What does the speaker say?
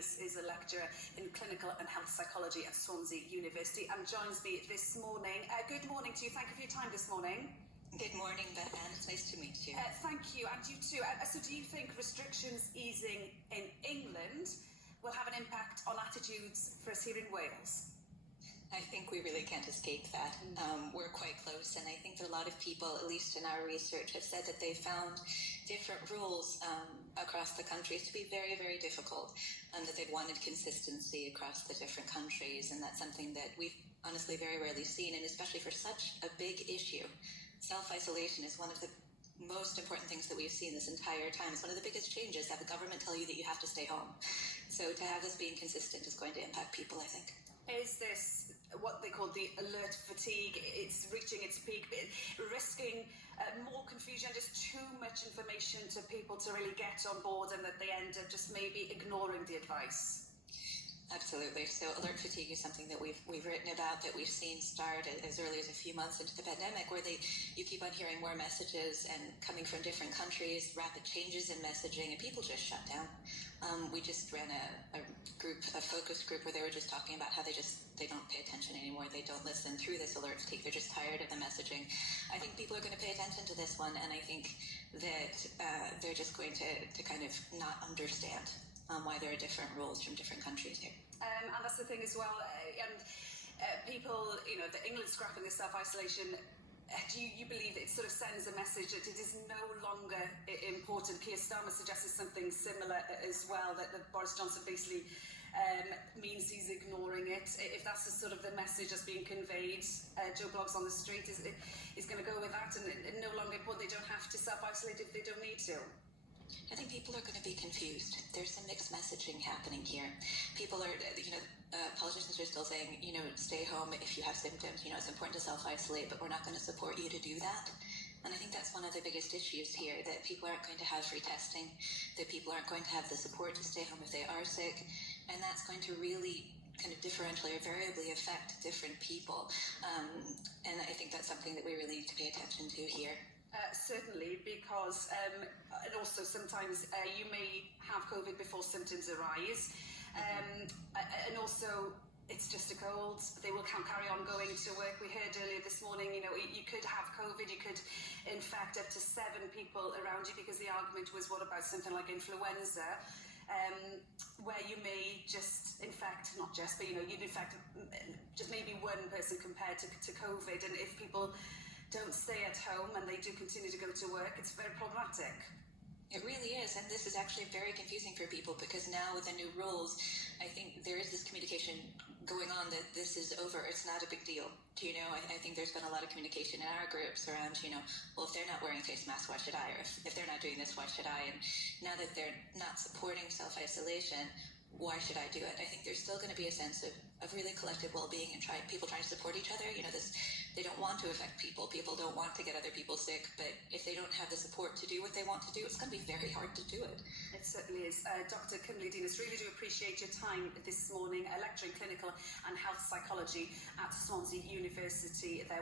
Dinas is a lecturer in clinical and health psychology at Swansea University and joins me this morning. Good morning to you. Thank you for your time this morning. Good morning, Beth Ann. It's nice to meet you. Thank you, and you too. So do you think restrictions easing in England will have an impact on attitudes for us here in Wales? I think we really can't escape that. We're quite close, and I think that a lot of people, at least in our research, have said that they found different rules across the countries to be very, very difficult, and that they've wanted consistency across the different countries, and that's something that we've honestly very rarely seen, and especially for such a big issue. Self-isolation is one of the most important things that we've seen this entire time. It's one of the biggest changes, have the government tell you that you have to stay home. So to have this being consistent is going to impact people, I think. Is this what they call the alert fatigue? It's reaching its peak, risking more confusion, just too much information to people to really get on board, and that they end up just maybe ignoring the advice? Absolutely. So alert fatigue is something that we've written about, that we've seen start as early as a few months into the pandemic, where you keep on hearing more messages and coming from different countries, rapid changes in messaging, and people just shut down. We just ran a focus group where they were just talking about how they don't pay attention anymore. They don't listen through this alert fatigue. They're just tired of the messaging. I think people are going to pay attention to this one, and I think that they're just going to kind of not understand why there are different rules from different countries here. And that's the thing as well. People, the England scrapping the self-isolation, do you believe that it sort of sends a message that it is no longer important? Keir Starmer suggested something similar as well, that Boris Johnson basically means he's ignoring it. If that's the sort of the message that's being conveyed, Joe Bloggs on the street is going to go with that, and no longer important. They don't have to self-isolate if they don't need to. I think people are going to be confused. There's some mixed messaging happening here. People are, politicians are still saying, stay home if you have symptoms. It's important to self-isolate, but we're not going to support you to do that. And I think that's one of the biggest issues here, that people aren't going to have free testing, that people aren't going to have the support to stay home if they are sick. And that's going to really kind of differentially or variably affect different people. And I think that's something that we really need to pay attention to here. Certainly, because and also sometimes you may have COVID before symptoms arise, and also it's just a cold. They will carry on going to work. We heard earlier this morning, you could have COVID, you could infect up to 7 people around you, because the argument was, what about something like influenza, where you may just infect, not just, but you'd infect just maybe one person compared to COVID, and if people don't stay at home and they do continue to go to work, it's very problematic. It really is, and this is actually very confusing for people, because now with the new rules, I think there is this communication going on that this is over, it's not a big deal. I think there's been a lot of communication in our groups around, well, if they're not wearing face masks, why should I? Or if they're not doing this, why should I? And now that they're not supporting self-isolation, why should I do it? I think there's still going to be a sense of really collective well-being and people trying to support each other. They don't want to affect people. People don't want to get other people sick, but if they don't have the support to do what they want to do, it's going to be very hard to do it. It certainly is. Dr. Cymru Dinas, really do appreciate your time this morning, lecturing clinical and health psychology at Swansea University.